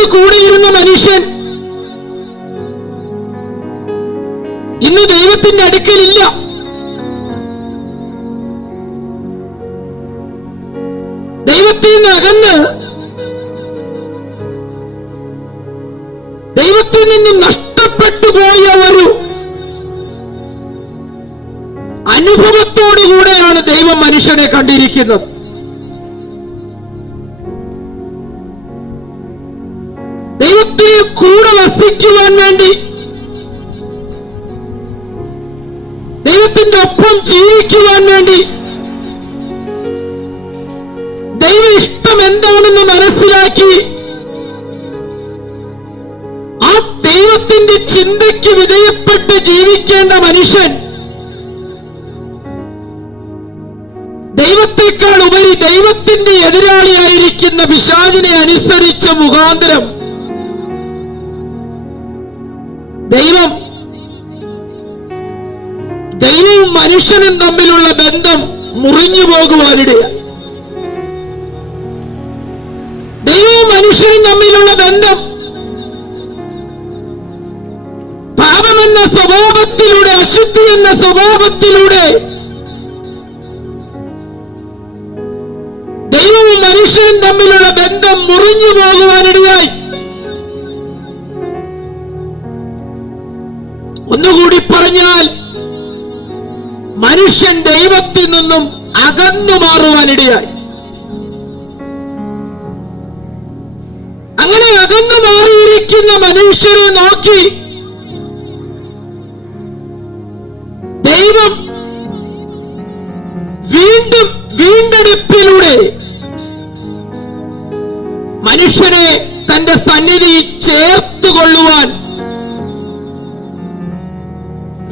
ദൈവത്തോട് കൂടെയിരുന്ന മനുഷ്യൻ ഇന്ന് ദൈവത്തിന്റെ അടുക്കലില്ല. ദൈവത്തിൽ നിന്ന് അകന്ന് ദൈവത്തിൽ നിന്ന് നഷ്ടപ്പെട്ടു പോയ ഒരു അനുഭവത്തോടുകൂടെയാണ് ദൈവം മനുഷ്യനെ കണ്ടിരിക്കുന്നത്. വേണ്ടി. ദൈവത്തിന്റെ ഒപ്പം ജീവിക്കുവാൻ വേണ്ടി. ദൈവ ഇഷ്ടം എന്താണെന്ന് മനസ്സിലാക്കി. ആ ദൈവത്തിന്റെ ചിന്തയ്ക്ക് വിധേയപ്പെട്ട് ജീവിക്കേണ്ട മനുഷ്യൻ. ദൈവത്തെക്കാൾ ഉപരി ദൈവത്തിന്റെ എതിരാളിയായിരിക്കുന്ന പിശാചിനെ അനുസരിച്ച മുഖാന്തരം ദൈവം ദൈവവും മനുഷ്യനും തമ്മിലുള്ള ബന്ധം മുറിഞ്ഞു പോകുവാനിടയ ദൈവവും മനുഷ്യനും തമ്മിലുള്ള ബന്ധം പാപമെന്ന സ്വഭാവത്തിലൂടെ അശുദ്ധി എന്ന സ്വഭാവത്തിലൂടെ ദൈവവും മനുഷ്യനും തമ്മിലുള്ള ബന്ധം മുറിഞ്ഞു പോകുവാനിടയായി. ഒന്നുകൂടി പറഞ്ഞാൽ മനുഷ്യൻ ദൈവത്തിൽ നിന്നും അകന്നു മാറുവാനിടയായി. അങ്ങനെ അകന്നു മാറിയിരിക്കുന്ന മനുഷ്യരെ നോക്കി ദൈവം വീണ്ടും വീണ്ടെടുപ്പിലൂടെ മനുഷ്യനെ തന്റെ സന്നിധി ചേർത്തുകൊള്ളുവാൻ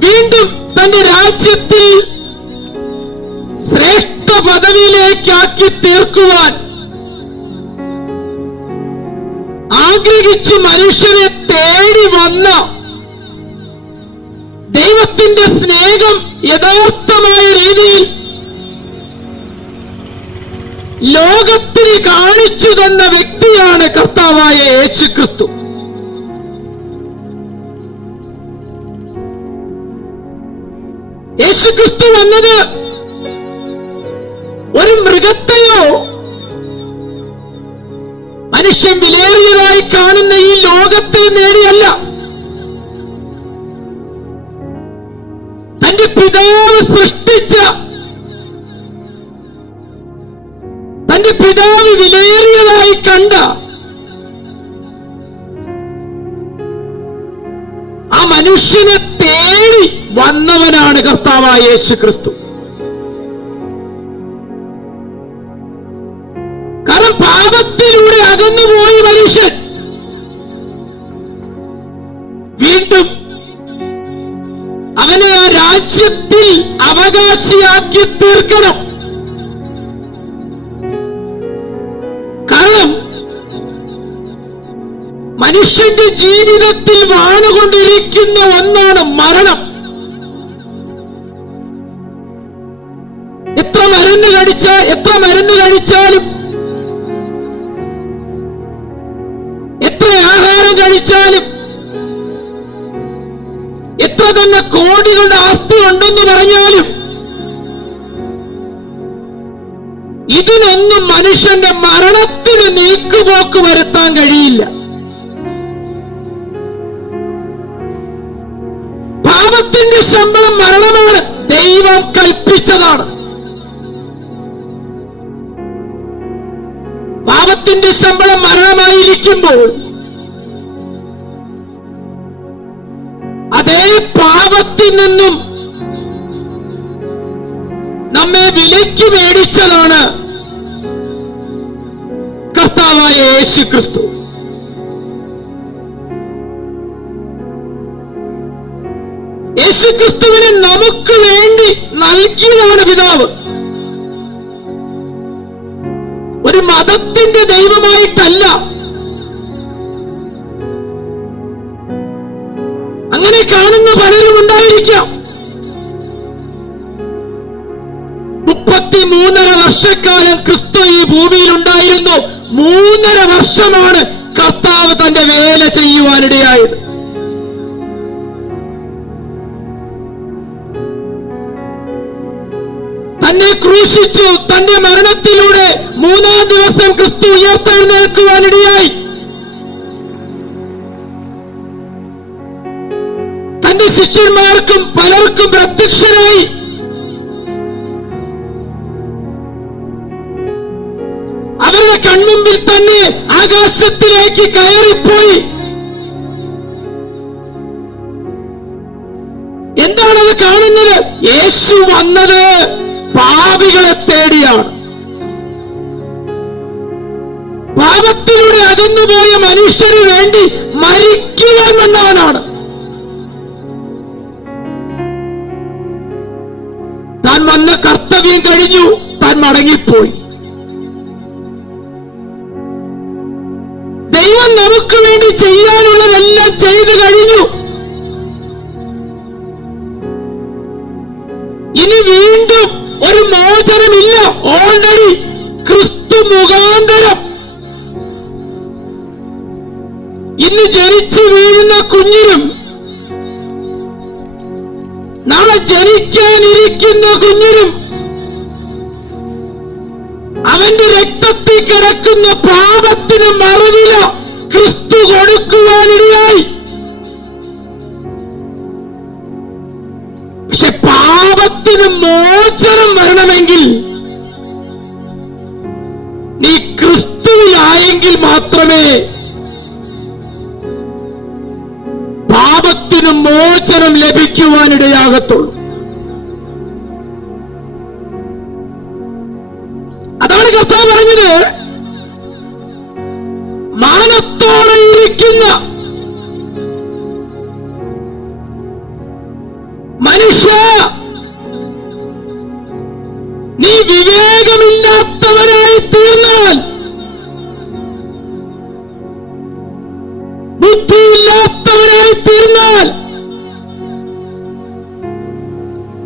വീണ്ടും തന്റെ രാജ്യത്തിൽ ശ്രേഷ്ഠ പദവിയിലേക്കാക്കി തീർക്കുവാൻ ആഗ്രഹിച്ചു മനുഷ്യനെ തേടി വന്ന ദൈവത്തിന്റെ സ്നേഹം യഥാർത്ഥമായ രീതിയിൽ ലോകത്തിന് കാണിച്ചു തന്ന വ്യക്തിയാണ് കർത്താവായ യേശു ക്രിസ്തു യേശു ക്രിസ്തു വന്നത് ഒരു മൃഗത്തെയോ മനുഷ്യൻ വിലയേറിയതായി കാണുന്ന ഈ ലോകത്തെ നേടിയല്ല. തന്റെ പിതാവ് സൃഷ്ടിച്ച തന്റെ പിതാവ് വിലയേറിയതായി കണ്ട ആ മനുഷ്യനെ തേടി വന്നവനാണ് കർത്താവായ യേശു ക്രിസ്തു കാരണം പാപത്തിലൂടെ അകന്നുപോയി മനുഷ്യൻ വീണ്ടും അവനെ ആ രാജ്യത്തിൽ അവകാശിയാക്കി തീർക്കണം. കാരണം മനുഷ്യന്റെ ജീവിതത്തിൽ വാണുകൊണ്ടിരിക്കുന്ന ഒന്നാണ് മരണം. മരുന്ന് കഴിച്ച എത്ര മരുന്ന് കഴിച്ചാലും എത്ര ആഹാരം കഴിച്ചാലും എത്ര തന്നെ കോടികളുടെ ആസ്തി ഉണ്ടെന്ന് പറഞ്ഞാലും ഇതിനൊന്നും മനുഷ്യന്റെ മരണത്തിന് നീക്കുപോക്ക് വരുത്താൻ കഴിയില്ല. പാപത്തിന്റെ ശമ്പളം മരണമാണ്. ദൈവം കൽപ്പിച്ചതാണ്. പാപത്തിന്റെ ശമ്പളം മരണമായിരിക്കുമ്പോൾ അതേ പാപത്തിൽ നിന്നും നമ്മെ വിലയ്ക്ക് മേടിച്ചതാണ് കർത്താവായ യേശു ക്രിസ്തു. യേശു ക്രിസ്തുവിനെ നമുക്ക് വേണ്ടി നൽകിയതാണ് പിതാവ്. ഒരു മതത്തിന്റെ ദൈവമായിട്ടല്ല. അങ്ങനെ കാണുന്ന പലരും ഉണ്ടായിരിക്കാം. മുപ്പത്തി മൂന്നര വർഷക്കാലം ക്രിസ്തു ഈ ഭൂമിയിൽ ഉണ്ടായിരുന്നു മൂന്നര വർഷമാണ് കർത്താവ് തന്റെ വേല ചെയ്യുവാനിടയായത്. തന്നെ ക്രൂശിച്ചു തന്റെ മരണത്തിലൂടെ മൂന്നാം ദിവസം ക്രിസ്തു ഉയർത്തെഴുന്നേൽക്കുവാനിടയായി. തന്റെ ശിഷ്യന്മാർക്കും പലർക്കും പ്രത്യക്ഷരായി. അവരുടെ കൺമുമ്പിൽ തന്നെ ആകാശത്തിലേക്ക് കയറിപ്പോയി. എന്താണത് കാണുന്നത്? യേശു വന്നത് പാപികളെ തേടിയാണ്. പാപത്തിലൂടെ അകന്നുപോയ മനുഷ്യന് വേണ്ടി മരിക്കുക എന്നവനാണ് താൻ വന്ന കർത്തവ്യം കഴിഞ്ഞു താൻ മടങ്ങിപ്പോയി. ദൈവം നമുക്ക് വേണ്ടി ചെയ്യാനുള്ളതെല്ലാം ചെയ്തു കഴിഞ്ഞു. ഇനി വീണ്ടും ഒരു മോചനമില്ല. ഓൾറെഡി ക്രിസ്തു മുഖാന്തരം ഇന്ന് ജനിച്ചു വീഴുന്ന കുഞ്ഞിനും നാളെ ജനിക്കാനിരിക്കുന്ന കുഞ്ഞിനും അവന്റെ രക്തത്തിൽ കിടക്കുന്ന പാപത്തിന് മറവില ക്രിസ്തു കൊടുക്കുവാനിടയായി. പക്ഷെ പാപത്തിന് മോചനം വരണമെങ്കിൽ നീ ക്രിസ്തുവിലായെങ്കിൽ മാത്രമേ മോചനം ലഭിക്കുവാനിടയാകത്തുള്ളൂ. അതാണ് കർത്താവ് പറഞ്ഞത്. മാനത്തോടെ ഇരിക്കുന്ന മനുഷ്യ നീ വിവേകമില്ലാത്തവരായി തീർന്നാൽ ബുദ്ധിയില്ലാത്തവനായി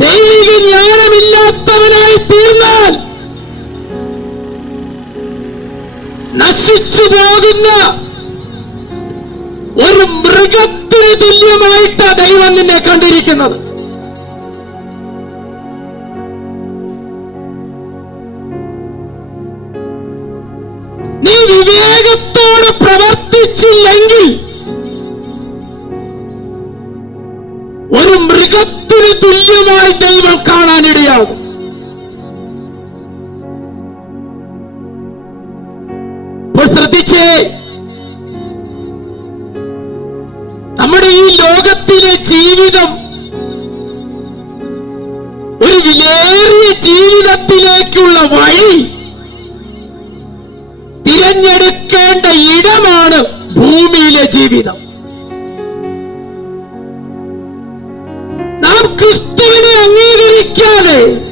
ദൈവിക ജ്ഞാനമില്ലാത്തവനായി തീർന്നാൽ നശിച്ചു പോകുന്ന ഒരു മൃഗത്തിന് തുല്യമായിട്ട് ദൈവം നിന്നെ കണ്ടിരിക്കുന്നത്. നീ വിവേകത്തോട് പ്രവർത്തിച്ചില്ലെങ്കിൽ ശ്രദ്ധിച്ചേ. നമ്മുടെ ഈ ലോകത്തിലെ ജീവിതം ഒരു വിലേറിയ ജീവിതത്തിലേക്കുള്ള വഴി തിരഞ്ഞെടുക്കേണ്ട ഇടമാണ് ഭൂമിയിലെ ജീവിതം. you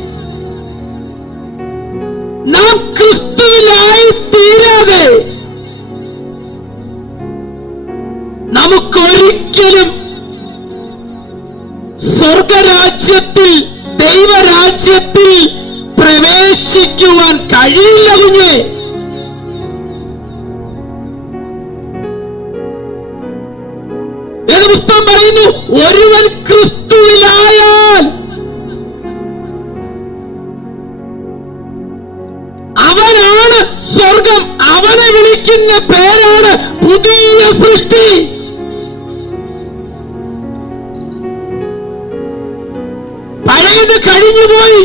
വിളിക്കുന്ന പേരാണ് പുതിയ സൃഷ്ടി. പഴയത് കഴിഞ്ഞുപോയി.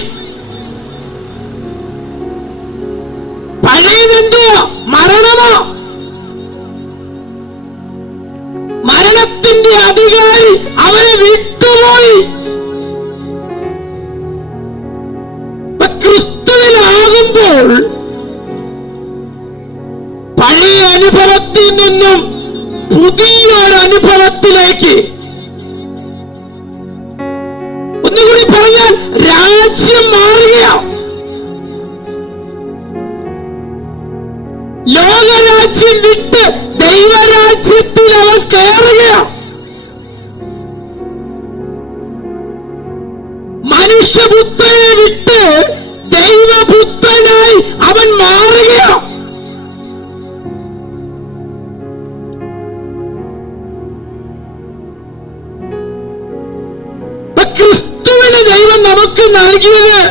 ലോകരാജ്യം വിട്ട് ദൈവരാജ്യത്തിൽ അവൻ കയറുക മനുഷ്യപുത്രനെ വിട്ട് ദൈവപുത്രനായി അവൻ മാറുക ക്രിസ്തുവിന് ദൈവം നമുക്ക് നൽകിയത്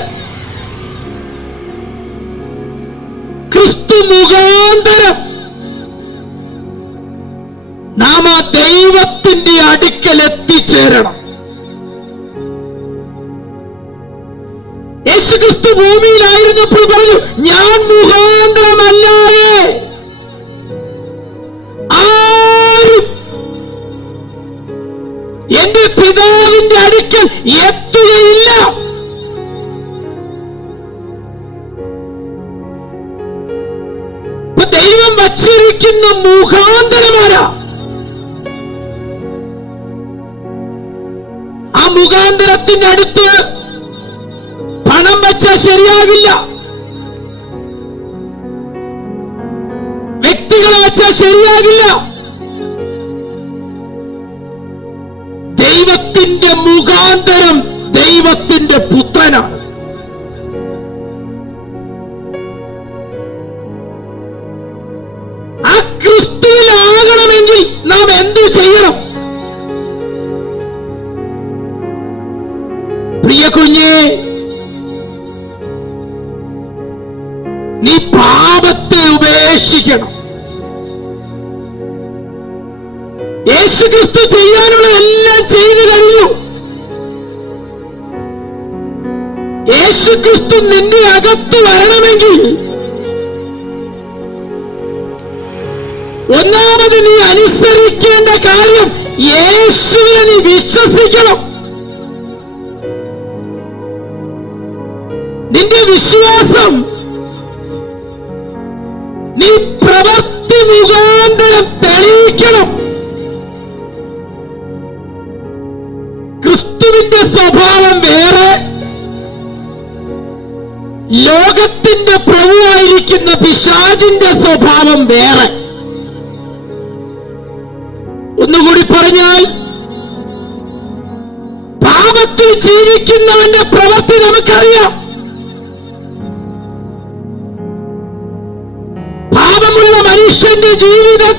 ക്രിസ്തു മുഖം എത്തിച്ചേരണം യേശുക്രിസ്തു ഭൂമിയിലായിരുന്നപ്പോൾ പറഞ്ഞു ഞാൻ മുഖാന്തരമല്ലാതെ ആരും എന്റെ പിതാവിന്റെ അടുക്കൽ എത്തുകയില്ല. ദൈവം വച്ചിരിക്കുന്ന മുഖാന്തരമാരാ അടുത്ത് പണം വെച്ചാൽ ശരിയാകില്ല. വ്യക്തികളെ വെച്ചാൽ ശരിയാകില്ല. ദൈവത്തിന്റെ മുഖാന്തരം ദൈവത്തിന്റെ പുത്രനാണ്. കുഞ്ഞേ. നീ പാപത്തെ ഉപേക്ഷിക്കണം. യേശു ക്രിസ്തു ചെയ്യാനുള്ള എല്ലാം ചെയ്തു കഴിഞ്ഞു. യേശു ക്രിസ്തു നിന്റെ അകത്ത് വരണമെങ്കിൽ ഒന്നാമത് നീ അനുസരിക്കേണ്ട കാര്യം യേശുവിനെ നീ വിശ്വസിക്കണം. നിന്റെ വിശ്വാസം നീ പ്രവർത്തി മുഖാന്തരം തെളിയിക്കണം. ക്രിസ്തുവിന്റെ സ്വഭാവം വേറെ ലോകത്തിന്റെ പ്രഭുവായിരിക്കുന്ന പിശാചിന്റെ സ്വഭാവം വേറെ. ഒന്നുകൂടി പറഞ്ഞാൽ പാപത്തിൽ ജീവിക്കുന്നവന്റെ പ്രവൃത്തി നമുക്കറിയാം.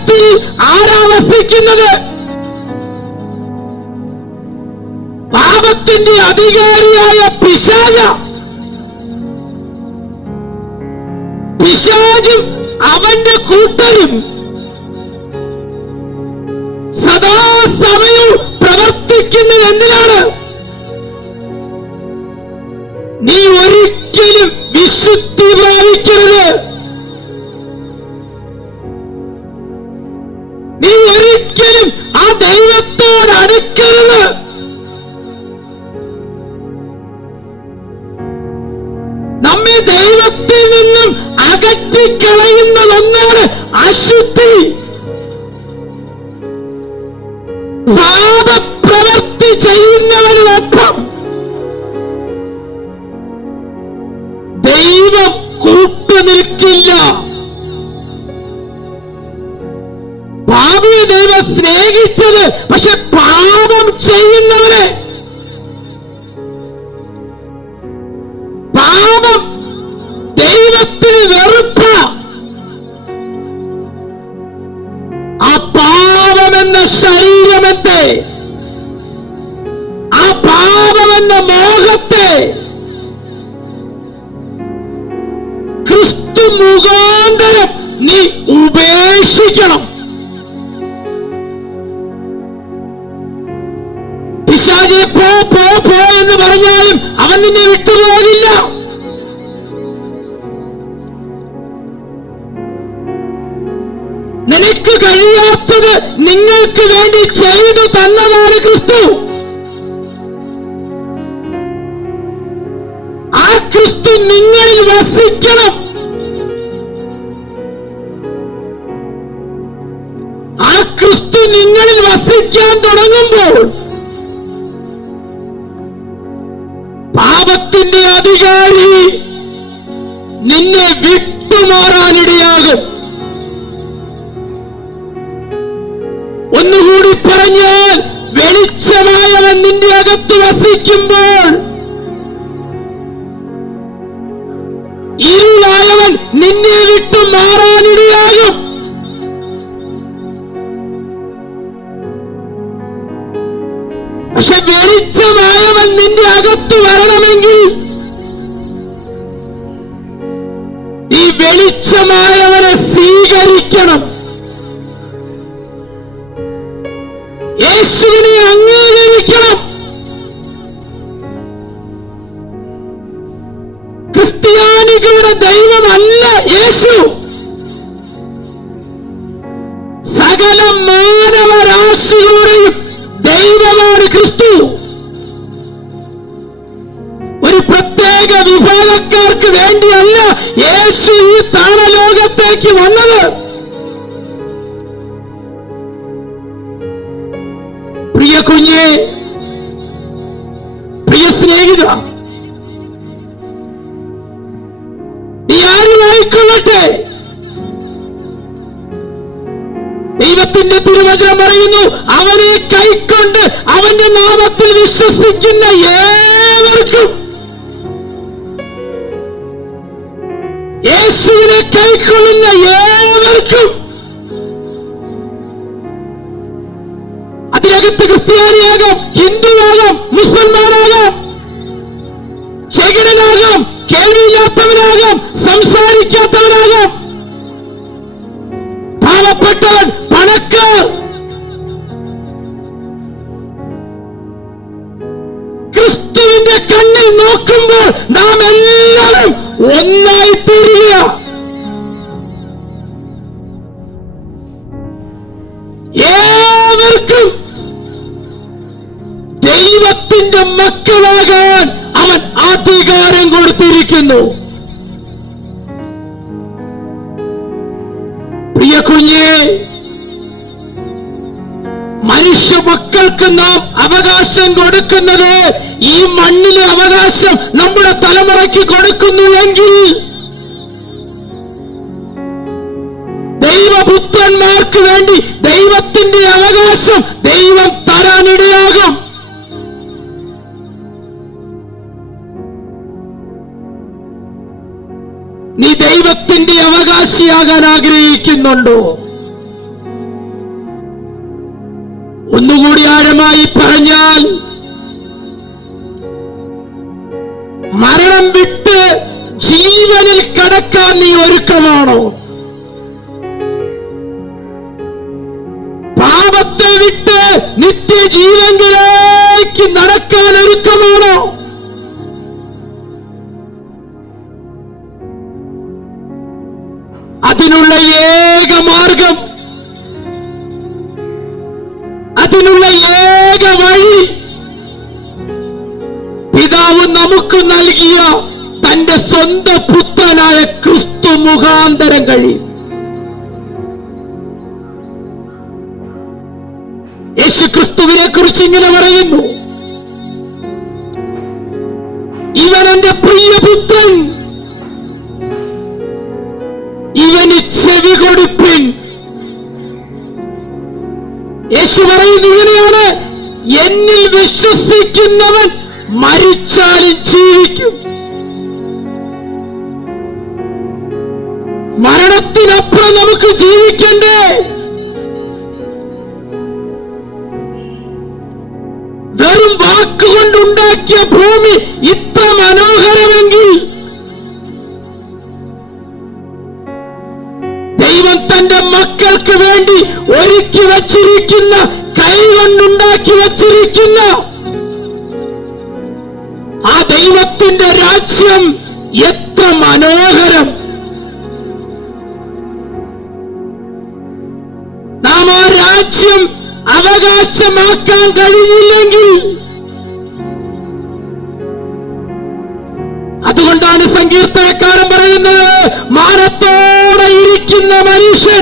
ജീവിതത്തിൽ ആരാ വസിക്കുന്നത്? പാപത്തിന്റെ അധികാരിയായ പിശാച. പിശാചും അവന്റെ കൂട്ടരും സദാസമയവും പ്രവർത്തിക്കുന്നത് എന്തിനാണ്? നീ ഒരിക്കലും ആ പാപമെന്ന മോഹത്തെ ക്രിസ്തു മുഖാന്തരം നീ ഉപേക്ഷിക്കണം. പിശാചിനെ പോ പോ പോ എന്ന് പറഞ്ഞാലും അവൻ നിന്നെ വിട്ടുപോകില്ല. വേണ്ടി ചെയ്തു തന്നതാണ് ക്രിസ്തു. ആ ക്രിസ്തു നിങ്ങളിൽ വസിക്കണം. ആ ക്രിസ്തു നിങ്ങളിൽ വസിക്കാൻ തുടങ്ങുമ്പോൾ ഇരുളായവൻ നിന്നെ വിട്ടു മാറാനിടയാകും. പക്ഷെ വെളിച്ചമായവൻ നിന്റെ അകത്ത് വരണമെങ്കിൽ ഈ വെളിച്ചമായവനെ സ്വീകരിക്കണം. യേശുവിനെ അംഗീകരിക്കണം ക്രിസ്ത്യാനികളുടെ ദൈവമല്ല യേശു. സകല മാനവരാശിയുടെയും ദൈവമാണ് ക്രിസ്തു. ഒരു പ്രത്യേക വിഭാഗക്കാർക്ക് വേണ്ടിയല്ല യേശു ഈ ദൈവത്തിന്റെ തിരുവചനം പറയുന്നു അവനെ കൈക്കൊണ്ട് അവന്റെ നാമത്തിൽ വിശ്വസിക്കുന്ന ഏവർക്കും. യേശുവിനെ കൈക്കൊള്ളുന്ന ഏവർക്കും. കുഞ്ഞെ. മനുഷ്യ മക്കൾക്ക് നാം അവകാശം കൊടുക്കുന്നത് ഈ മണ്ണിലെ അവകാശം നമ്മുടെ തലമുറയ്ക്ക് കൊടുക്കുന്നുവെങ്കിൽ ദൈവപുത്രന്മാർക്ക് വേണ്ടി ദൈവത്തിന്റെ അവകാശം ദൈവം തരാനിടയാകും. ദൈവത്തിന്റെ അവകാശിയാകാൻ ആഗ്രഹിക്കുന്നുണ്ടോ? ഒന്നുകൂടി ആഴമായി പറഞ്ഞാൽ മരണം വിട്ട് ജീവനിൽ കടക്കാൻ നീ ഒരുക്കമാണോ? പാപത്തെ വിട്ട് നിത്യജീവങ്കിലേക്ക് നടക്കാൻ ഒരുക്കമാണോ? അതിനുള്ള ഏക മാർഗം. അതിനുള്ള ഏക വഴി പിതാവ് നമുക്ക് നൽകിയ തന്റെ സ്വന്തം പുത്രനായ ക്രിസ്തു മുഖാന്തരം കഴിയും. യേശു ക്രിസ്തുവിനെ കുറിച്ച് ഇങ്ങനെ പറയുന്നു. ഇവൻ എന്റെ പ്രിയപുത്രൻ യേശു പറയുന്നു ഇങ്ങനെയാണ്. എന്നിൽ വിശ്വസിക്കുന്നവൻ മരിച്ചാലും ജീവിക്കും. മരണത്തിനപ്പുറം നമുക്ക് ജീവിക്കണ്ടേ? വെറും വാക്കുകൊണ്ടുണ്ടാക്കിയ ഭൂമി കൊണ്ടുണ്ടാക്കി വച്ചിരിക്കുന്ന. ആ ദൈവത്തിന്റെ രാജ്യം എത്ര മനോഹരം. നാം ആ രാജ്യം അവകാശമാക്കാൻ കഴിഞ്ഞില്ലെങ്കിൽ അതുകൊണ്ടാണ് സങ്കീർത്തനക്കാരൻ പറയുന്നത് മാനത്തോടെ ഇരിക്കുന്ന മനുഷ്യൻ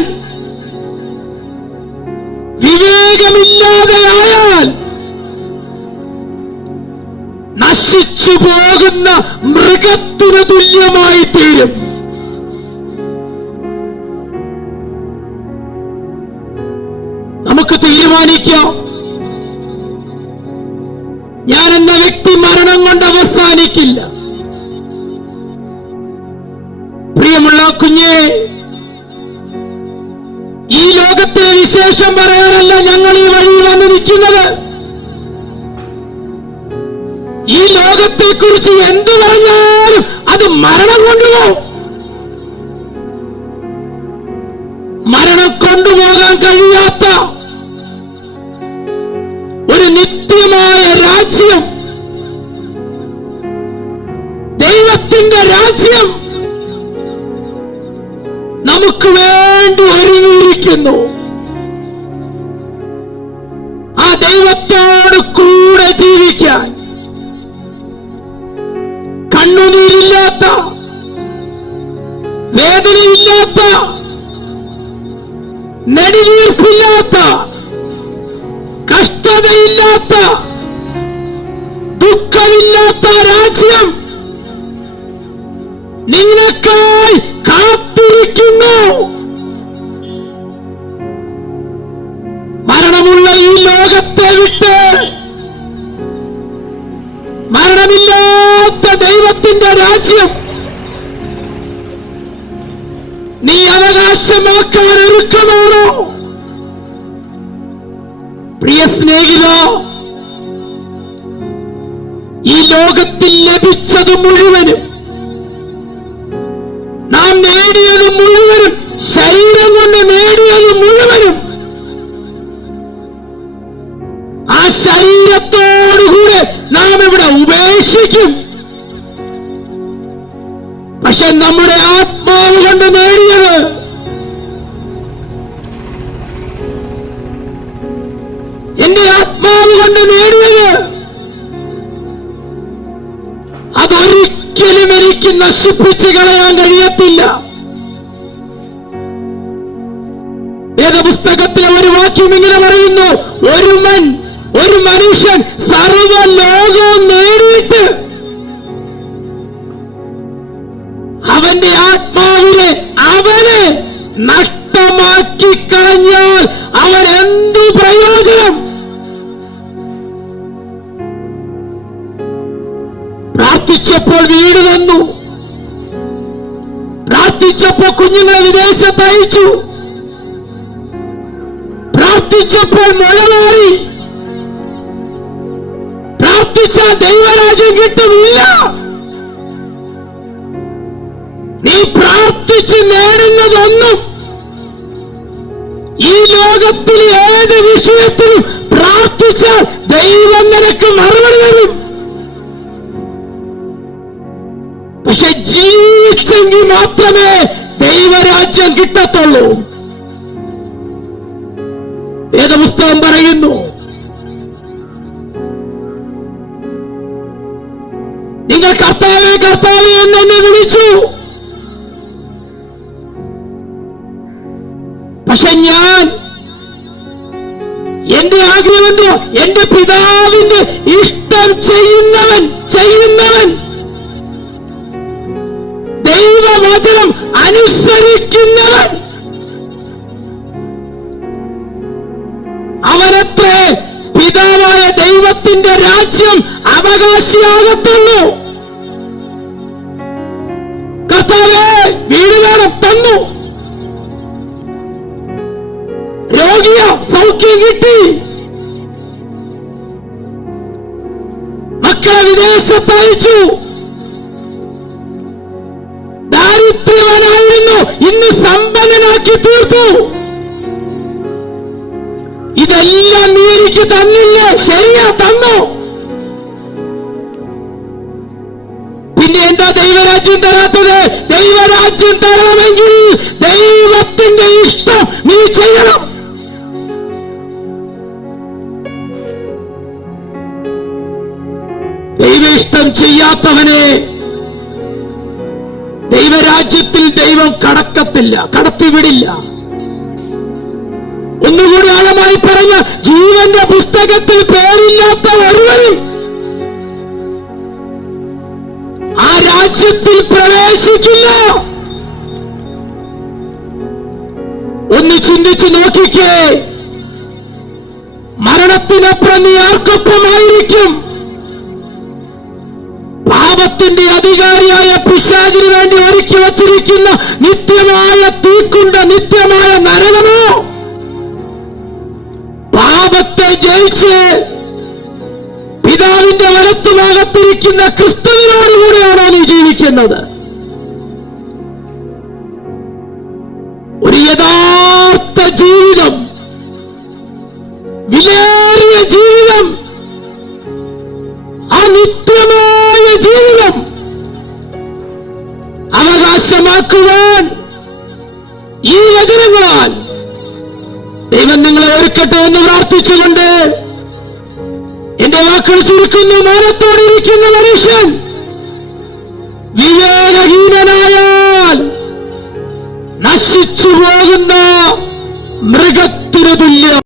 പോകുന്ന മൃഗത്തിന് തുല്യമായി തീരും. നമുക്ക് തീരുമാനിക്കാം. ഞാൻ എന്ന വ്യക്തി മരണം കൊണ്ട് അവസാനിക്കില്ല. പ്രിയമുള്ള കുഞ്ഞേ ഈ ലോകത്തെ വിശേഷം പറയാനല്ല ഞങ്ങൾ ഈ വഴി വന്ന് നിൽക്കുന്നത് ലോകത്തെ കുറിച്ച് എന്തു പറഞ്ഞാലും അത് മരണം കൊണ്ടുപോകും. മരണം കൊണ്ടുപോകാൻ കഴിയാത്ത ഒരു നിത്യമായ രാജ്യം ദൈവത്തിന്റെ രാജ്യം നമുക്ക് വേണ്ടി ഒരുങ്ങിയിരിക്കുന്നു. ആ ദൈവത്തോട് കൂടെ ജീവിക്കാൻ കണ്ണുനീരില്ലാത്ത വേദനയില്ലാത്ത നെടുവീർപ്പില്ലാത്ത കഷ്ടതയില്ലാത്ത ദുഃഖമില്ലാത്ത രാജ്യം നിങ്ങൾക്കായി രാജ്യം. നീ അവകാശമാക്കാൻ ഒരുക്കമാണോ? പ്രിയ സ്നേഹിത ഈ ലോകത്തിൽ ലഭിച്ചത് മുഴുവനും നാം നേടിയത് മുഴുവനും ശരീരം കൊണ്ട് നേടിയത് മുഴുവനും ആ ശരീരത്തോടുകൂടെ നാം ഇവിടെ ഉപേക്ഷിക്കും. പക്ഷെ നമ്മുടെ ആത്മാവ് കൊണ്ട് നേടിയത്. എന്റെ ആത്മാവ് കൊണ്ട് നേടിയത്. അതൊരിക്കലും എനിക്ക് നശിപ്പിച്ചു കളയാൻ കഴിയത്തില്ല. വേദപുസ്തകത്തിലെ ഒരു വാക്യം ഇങ്ങനെ പറയുന്നു ഒരു മൻ ഒരു മനുഷ്യൻ സർവ ലോകവും നേടിയിട്ട് അവന്റെ ആത്മാവിനെ അവന് നഷ്ടമാക്കി കഴിഞ്ഞാൽ അവൻ എന്തു പ്രയോജനം? പ്രാർത്ഥിച്ചപ്പോൾ വീട് തന്നു പ്രാർത്ഥിച്ചപ്പോൾ കുഞ്ഞുങ്ങളെ വിദേശത്ത് അയച്ചു. പ്രാർത്ഥിച്ചപ്പോൾ മഴ പ്രാർത്ഥിച്ച ദൈവരാജ്യം കിട്ടുന്നില്ല. നീ പ്രാർത്ഥിച്ചു നേടുന്നതൊന്നും ഈ ലോകത്തിൽ ഏത് വിഷയത്തിലും പ്രാർത്ഥിച്ചാൽ ദൈവം നിനക്ക് മറുപടി തരും. പക്ഷെ ജീവിച്ചെങ്കിൽ മാത്രമേ ദൈവരാജ്യം കിട്ടത്തുള്ളൂ. വേദപുസ്തകം പറയുന്നു നിങ്ങൾ കർത്താവെ കർത്താവെ എന്നെ വിളിച്ചു. പക്ഷെ ഞാൻ എന്റെ ആഗ്രഹം എന്തോ? എന്റെ പിതാവിന്റെ ഇഷ്ടം ചെയ്യുന്നവൻ ചെയ്യുന്നവൻ. ദൈവവചനം അനുസരിക്കുന്നവൻ. അവനത്രേ പിതാവായ ദൈവത്തിന്റെ രാജ്യം അവകാശിയാകത്തുള്ളൂ. കർത്താവേ വീട് തന്നു. കിട്ടി മക്കളെ വിദേശത്ത് അയച്ചു. ദാരിദ്ര്യവനായിരുന്നു. ഇന്ന് സമ്പന്നനാക്കി തീർത്തു. ഇതെല്ലാം നീ എനിക്ക് തന്നില്ല. ശരിയാ തന്നു? പിന്നെ എന്താ ദൈവരാജ്യം തരാത്തത്? ദൈവരാജ്യം തരണമെങ്കിൽ കടക്കത്തില്ല കടത്തിവിടില്ല. ഒന്നുകൂടി ആഴമായി പറഞ്ഞ ജീവന്റെ പുസ്തകത്തിൽ പേരില്ലാത്ത ഒരുവരും ആ രാജ്യത്തിൽ പ്രവേശിക്കില്ല. ഒന്ന് ചിന്തിച്ചു നോക്കിക്കേ. മരണത്തിനപ്പുറം നീ ആർക്കൊപ്പമായിരിക്കും? പാപത്തിന്റെ അധികാരിയായ പിശാചിന് വേണ്ടി ഒരുക്കി വച്ചിരിക്കുന്ന നിത്യമായ തീക്കുണ്ട നിത്യമായ നരകമോ? പാപത്തെ ജയിച്ച് പിതാവിന്റെ വലത്തുഭാഗത്തിരിക്കുന്ന ക്രിസ്തുവിനോടുകൂടിയാണോ നീ ജീവിക്കുന്നത്? ഒരു യഥാർത്ഥ ജീവിതം അവകാശമാക്കുവാൻ ഈ വചനങ്ങളാൽ ദൈവം നിങ്ങളെ ഒരുക്കട്ടെ എന്ന് പ്രാർത്ഥിച്ചുകൊണ്ട് എന്റെ വാക്കുകൾ ചുരുക്കുന്നു മാനത്തോടിരിക്കുന്ന മനുഷ്യൻ വിവേകഹീനനായാൽ നശിച്ചു പോകുന്ന മൃഗത്തിനു തുല്യം.